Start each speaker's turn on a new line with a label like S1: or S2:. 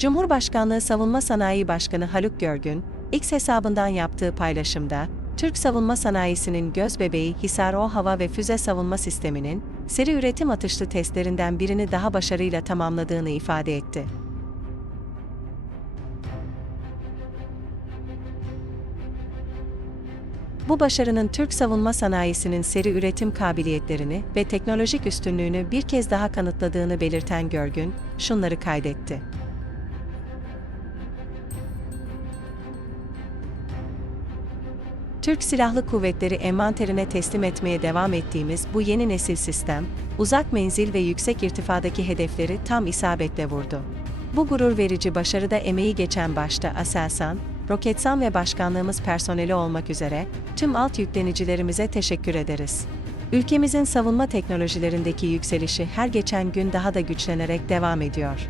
S1: Cumhurbaşkanlığı Savunma Sanayi Başkanı Haluk Görgün, X hesabından yaptığı paylaşımda, Türk savunma sanayisinin gözbebeği Hisar O Hava ve Füze Savunma Sistemi'nin, seri üretim atışlı testlerinden birini daha başarıyla tamamladığını ifade etti. Bu başarının Türk savunma sanayisinin seri üretim kabiliyetlerini ve teknolojik üstünlüğünü bir kez daha kanıtladığını belirten Görgün, şunları kaydetti. Türk Silahlı Kuvvetleri envanterine teslim etmeye devam ettiğimiz bu yeni nesil sistem, uzak menzil ve yüksek irtifadaki hedefleri tam isabetle vurdu. Bu gurur verici başarıda emeği geçen başta Aselsan, Roketsan ve başkanlığımız personeli olmak üzere tüm alt yüklenicilerimize teşekkür ederiz. Ülkemizin savunma teknolojilerindeki yükselişi her geçen gün daha da güçlenerek devam ediyor.